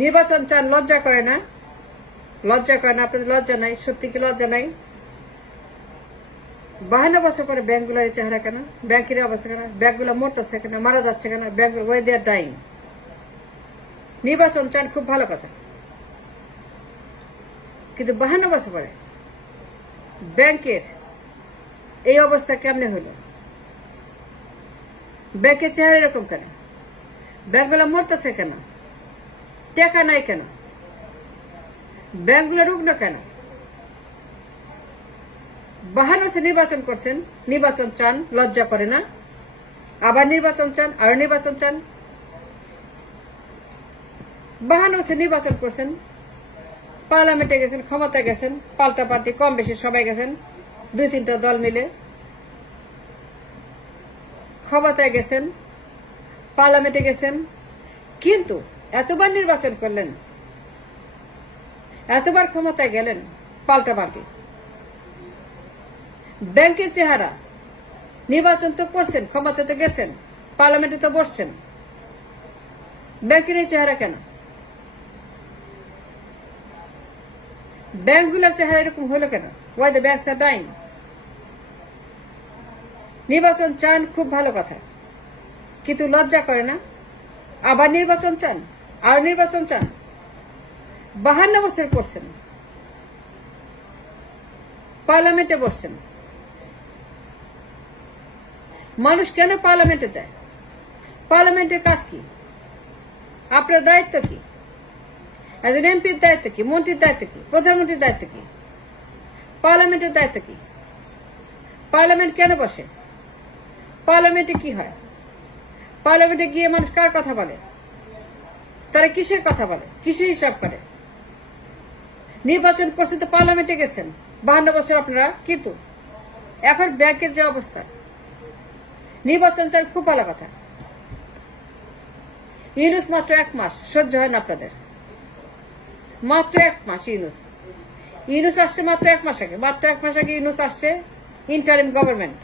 নির্বাচন চান, লজ্জা করে না? লজ্জা করে না? আপনাদের লজ্জা নাই? সত্যি কি লজ্জা নাই? 52 বছর পরে ব্যাংকগুলোর চেহারা কেন? ব্যাংকের অবস্থা কেন? ব্যাংকগুলো মরতেছে কেন? মারা যাচ্ছে কেন? ব্যাংকগুলো ওয়ে দে আর ডাইং। নির্বাচন চান, খুব ভালো কথা, কিন্তু 52 বছর পরে ব্যাংকের এই অবস্থা কেমনে হলো? ব্যাংকের চেহারা এরকম কেন? ব্যাংকগুলো মরতেছে কেন? টাকা নাই কেন? ব্যাংকগুলো রুগ্ন কেন? 52 বছর নির্বাচন করছেন, নির্বাচন চান, লজ্জা করে না? আবার নির্বাচন চান, আরো নির্বাচন চান। 52 বছর নির্বাচন করছেন, পার্লামেন্টে গেছেন, ক্ষমতায় গেছেন, পাল্টা পাল্টি কম বেশি সবাই গেছেন, 2-3টা দল মিলে ক্ষমতায় গেছেন, পার্লামেন্টে গেছেন, কিন্তু এতবার নির্বাচন করলেন, এতবার ক্ষমতায় গেলেন, পাল্টা পাল্টি। ব্যাংকের চেহারা, নির্বাচন তো করছেন, ক্ষমতাতে গেছেন, পার্লামেন্টে তো বসছেন, ব্যাংকের এই চেহারা কেন? ব্যাংকগুলোর চেহারা এরকম হলো কেন? Why the banks are dying? নির্বাচন চান, খুব ভালো কথা, কিন্তু লজ্জা করে না? আবার নির্বাচন চান, আর নির্বাচন চান। 52 বছর করছেন, পার্লামেন্টে বসছেন। মানুষ কেন পার্লামেন্টে যায়? পার্লামেন্টের কাজ কি? আপনার দায়িত্ব কি? একজন এমপির দায়িত্ব কি? মন্ত্রীর দায়িত্ব কি? প্রধানমন্ত্রীর দায়িত্ব কি? পার্লামেন্টের দায়িত্ব কি? পার্লামেন্ট কেন বসে? পার্লামেন্টে কি হয়? পার্লামেন্টে গিয়ে মানুষ কার কথা বলে? তারা কিসের কথা বলে? কিসের হিসাব করে? নির্বাচন করছেন তো পার্লামেন্টে গেছেন 52 বছর আপনারা, কিন্তু এখন ব্যাংকের যে অবস্থা, নির্বাচন চান, খুব ভালো কথা। ইউনুস মাত্র 1 মাস, সহ্য হয় না আপনাদের? মাত্র 1 মাস ইউনুস আসছে, মাত্র 1 মাস আগে, মাত্র 1 মাস আগে ইউনুস আসছে interim government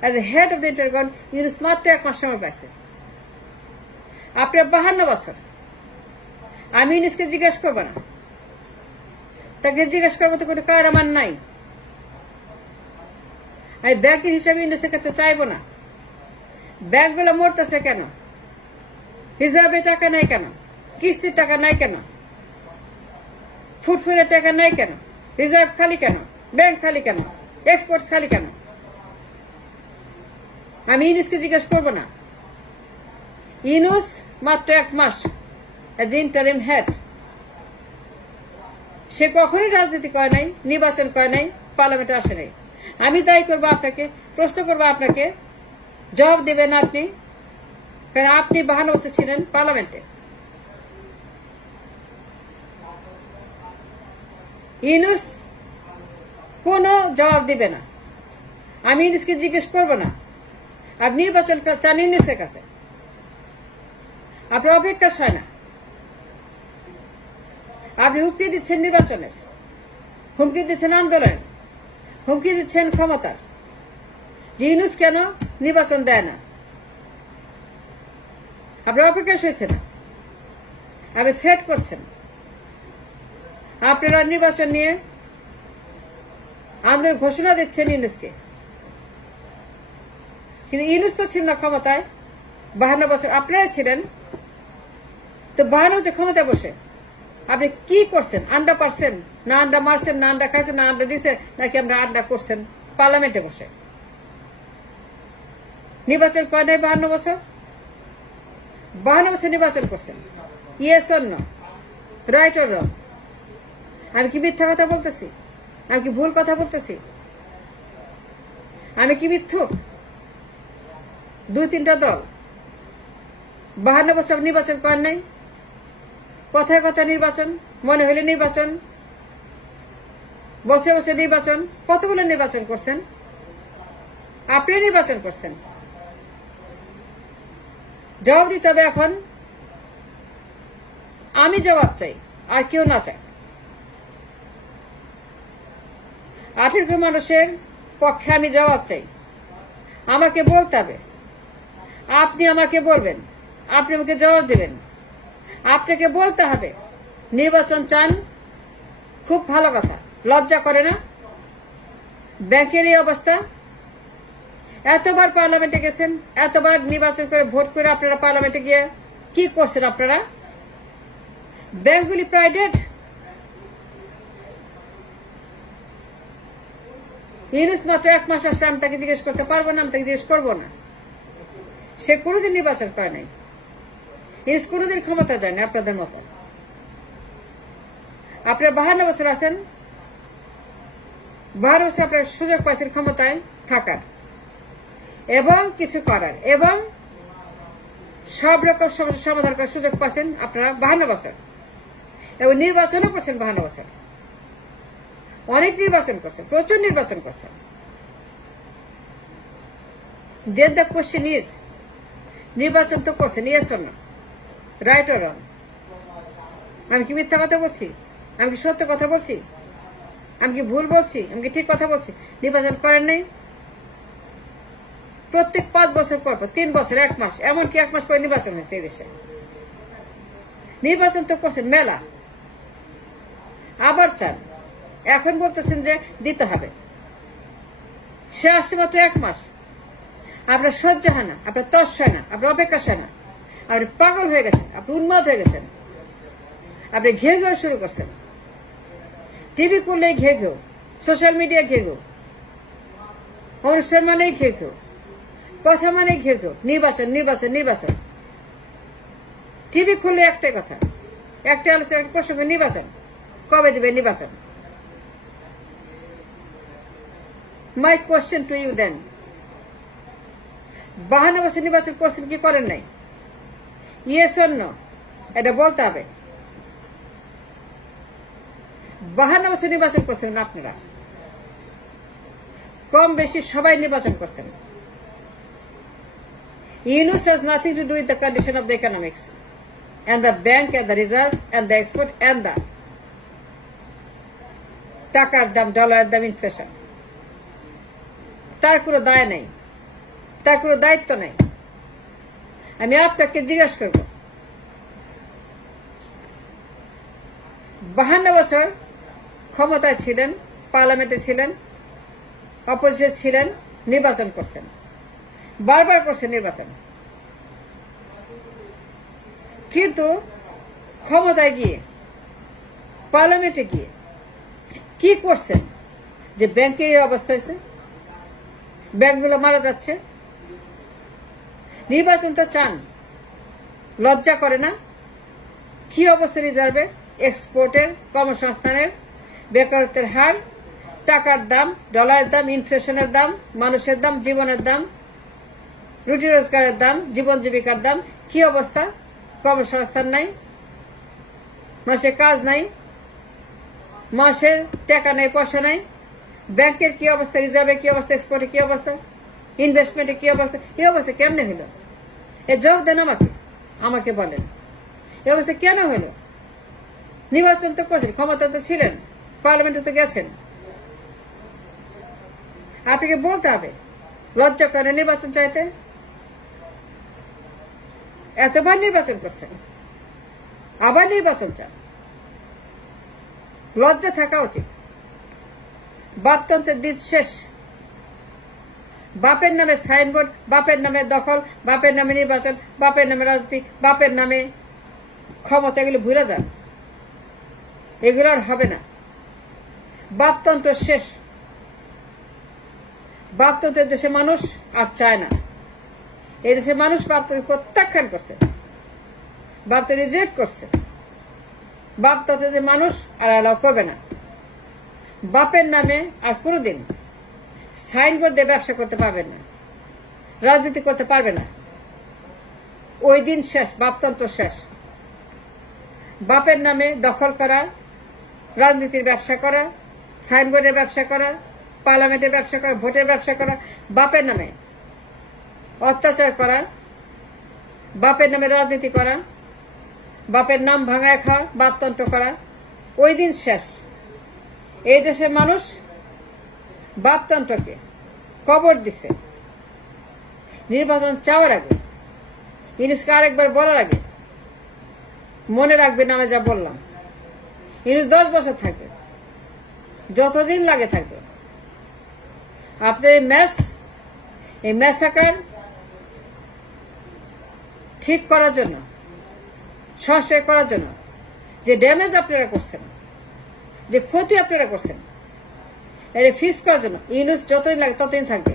as a head of the interim government. Yunus মাত্র 1 মাস সময় পাইছে। আপনার 52 বছর। আমি ইউনুসকে জিজ্ঞেস করবো না, তাকে জিজ্ঞেস করবো তো কোনো কার আমার নাই। আমি ব্যাংকের হিসাবে ইউনুসের কাছে চাইবো না। ব্যাংকগুলো মরতেছে কেন? রিজার্ভে টাকা নাই কেন? কিস্তির টাকা নাই কেন? ফুটফুরের টাকা নাই কেন? রিজার্ভ খালি কেন? ব্যাংক খালি কেন? এক্সপোর্ট খালি কেন? আমি ইউনুসকে জিজ্ঞেস করবো না। ইউনুস মাত্র 1 মাস এজ ইন্টারিম হেড। সে কখনোই রাজনীতি করে নাই, নির্বাচন করে নাই, পার্লামেন্টে আসে নাই। আমি দায়ী করবো আপনাকে, প্রশ্ন করবো আপনাকে, জবাব দেবেন আপনি, কারণ আপনি 52 বছর ছিলেন পার্লামেন্টে। ইউনুস কোনো জবাব দিবে না। আমি ইউনুসকে জিজ্ঞেস করবো না। আপনি নির্বাচন চান ইউনুসের কাছে, আপনার অপেক্ষা হয় না। আপনি হুমকি দিচ্ছেন নির্বাচনের, হুমকি দিচ্ছেন আন্দোলন, হুমকি দিচ্ছেন ক্ষমতার, যে ইউনুস কেন নির্বাচন দেয় না। আপনার অপেক্ষা হয়েছে না, আপনি থ্রেট করছেন। আপনারা নির্বাচন নিয়ে আন্দোলন ঘোষণা দিচ্ছেন ইউনুসকে, কিন্তু ইউনুস তো ছিল না ক্ষমতায় 52 বছর। আপনারা ছিলেন তো 52 বছর ক্ষমতায় বসে আপনি কি করছেন? আন্ডা পারছেন না? আন্ডা মারছেন না? আন্ডা খাইছেন না? আন্ডা দিচ্ছেন নাকি আমরা আন্ডা করছেন পার্লামেন্টে বসে? নির্বাচন করে নাই 52 বছর। 52 বছর নির্বাচন করছেন। Yes or no, right or wrong? আমি কি মিথ্যা কথা বলতেছি? আমি কি ভুল কথা বলতেছি? আমি কি মিথ্যুক? 2-3টা দল 52 বছর নির্বাচন করেন নাই। কথায় কথায় নির্বাচন, মনে হলে নির্বাচন, বসে বসে নির্বাচন। কতগুলো নির্বাচন করছেন? আপনি নির্বাচন করছেন। জবাব দিতে হবে এখন। আমি জবাব চাই, আর কেউ না চাই। 18 কোটি মানুষের পক্ষে আমি জবাব চাই। আমাকে বলতে হবে, আপনি আমাকে বলবেন, আপনি আমাকে জবাব দেবেন। আপনাকে বলতে হবে নির্বাচন চান, খুব ভালো কথা, লজ্জা করে না? ব্যাংকের এই অবস্থা, এতবার পার্লামেন্টে গেছেন, এতবার নির্বাচন করে ভোট করে আপনারা পার্লামেন্টে গিয়ে কি করছেন? আপনারা ব্যাংকগুলি প্রায় ডেড। ইউনুস মাত্র 1 মাস আসছে, আমি তাকে জিজ্ঞেস করতে পারবো না, আমি তাকে জিজ্ঞেস করবো না। সে কোনোদিন নির্বাচন করে নাই, ইউনুস কোনোদিন ক্ষমতা যায়নি আপনাদের মতো। আপনারা 52 বছর আছেন, 12 বছর আপনার সুযোগ পাচ্ছেন ক্ষমতায় থাকার এবং কিছু করার এবং সব রকম সমস্যা সমাধান করার সুযোগ পাচ্ছেন আপনারা 52 বছর, এবং নির্বাচনও করছেন 52 বছর। অনেক নির্বাচন করছেন, প্রচুর নির্বাচন করছেন। দেন দ্য কোশ্চেন ইজ, নির্বাচন তো করছেন, yes or no, right or wrong? আমি কি মিথ্যা কথা বলছি? আমি কি সত্য কথা বলছি? আমি কি ভুল বলছি? আমি কি ঠিক কথা বলছি? নির্বাচন করেন নাই? প্রত্যেক 5 বছর পর 3 বছর 1 মাস, এমনকি 1 মাস পরে নির্বাচন হয়েছে এই দেশে। নির্বাচন তো করছেন মেলা, আবার চান, এখন বলতেছেন যে দিতে হবে। সে আসছে মাত্র 1 মাস, আপনার সহ্য হয় না, আপনার তস হয় না, আপনার অপেক্ষা হয় না, আপনি পাগল হয়ে গেছেন, আপনি উন্মাদ হয়ে গেছেন, আপনি ঘেউ ঘেউ শুরু করছেন। টিভি করলেই ঘেউ ঘেউ, সোশ্যাল মিডিয়া ঘেউ ঘেউ, অনুষ্ঠান মানেই ঘেউ ঘেউ, কথা মানে ঘেউ ঘেউ, নির্বাচন নির্বাচন নির্বাচন। টিভি খুললে একটাই কথা, একটা আলোচনা, একটা প্রসঙ্গ, নির্বাচন। কবে দিবে নির্বাচন? My question to you then, 52 বছর নির্বাচন করছেন কি করেন নাই? ইয়েস অর নো, এটা বলতে হবে। 52 বছর নির্বাচন করছেন আপনারা, কম বেশি সবাই নির্বাচন করছেন। Yunus has nothing to do with the condition of the economics and the bank and the reserve and the export and the টাকার দাম, ডলারের দাম, ইনফ্লেশন। তার কোনো দায় নেই, তার কোনো দায়িত্ব নেই। আমি আপনাকে জিজ্ঞাসা করব, 52 বছর ক্ষমতায় ছিলেন, পার্লামেন্টে ছিলেন, অপোজিশন ছিলেন, নির্বাচন করছেন, বারবার করছেন নির্বাচন, কিন্তু ক্ষমতায় গিয়ে পার্লামেন্টে গিয়ে কি করছেন যে ব্যাংকের এই অবস্থা হয়েছে? ব্যাংকগুলো মারা যাচ্ছে। নির্বাচন তো চান, লজ্জা করে না? কি অবস্থা রিজার্ভে, এক্সপোর্টের, কর্মসংস্থানের, বেকারত্বের হার, টাকার দাম, ডলারের দাম, ইনফ্লেশনের দাম, মানুষের দাম, জীবনের দাম, রুটি রোজগারের দাম, জীবন জীবিকার দাম, কি অবস্থা? কর্মসংস্থান নাই, মাসে কাজ নাই, মাসের টাকা নাই, পয়সা নাই। ব্যাংকের কি অবস্থা, রিজার্ভের কি অবস্থা, এক্সপোর্টের কি অবস্থা, ইনভেস্টমেন্টের কি অবস্থা? এই অবস্থা কেমনে হলো? এর জবাব দেন আমাকে, আমাকে বলেন এই অবস্থা কেন হলো? নির্বাচন তো করছেন, ক্ষমতা তো ছিলেন, পার্লামেন্টে তো গেছেন। আপনাকে বলতে হবে, লজ্জা করে নির্বাচন চাইতে? এতবার নির্বাচন করছেন, আবার নির্বাচন চান, লজ্জা থাকা উচিত। বাপতন্ত্রের দিন শেষ। বাপের নামে সাইনবোর্ড, বাপের নামে দখল, বাপের নামে নির্বাচন, বাপের নামে রাজনীতি, বাপের নামে ক্ষমতা, এগুলো ভুলে যান, এগুলো আর হবে না। বাপতন্ত্র শেষ। বাপতন্ত্রের দেশে মানুষ আর চায় না। এই দেশে মানুষ বাপতন্ত্র প্রত্যাখ্যান করছে, বাপতন্ত্র রিজেক্ট করছে। বাপতন্ত্রের মানুষ আর অ্যালাউ করবে না। বাপের নামে আর কোনোদিন সাইনবোর্ড দিয়ে ব্যবসা করতে পারবেন না, রাজনীতি করতে পারবে না। ওই দিন শেষ, বাপতন্ত্র শেষ। বাপের নামে দখল করা, রাজনীতির ব্যবসা করা, সাইনবোর্ডের ব্যবসা করা, পার্লামেন্টের ব্যবসা করা, ভোটের ব্যবসা করা, বাপের নামে অত্যাচার করা, বাপের নামে রাজনীতি করা, বাপের নাম ভাঙায় খাওয়া, বাপতন্ত্র করা, ওই দিন শেষ। এই দেশের মানুষ বাপতন্ত্রকে কবর দিছে। নির্বাচন চাওয়ার আগে, ইউনুসকে আরেকবার বলার আগে মনে রাখবেন আমি যা বললাম, ইউনূস 10 বছর থাকবে, যতদিন লাগে থাকবে। আপনার এই ম্যাসাকার ঠিক করার জন্য, সংস্কার করার জন্য যে ড্যামেজ আপনারা করছেন, যে ক্ষতি আপনারা করছেন, এটা ফিক্স করার জন্য ইউনূস যতদিন লাগে ততদিন থাকবে।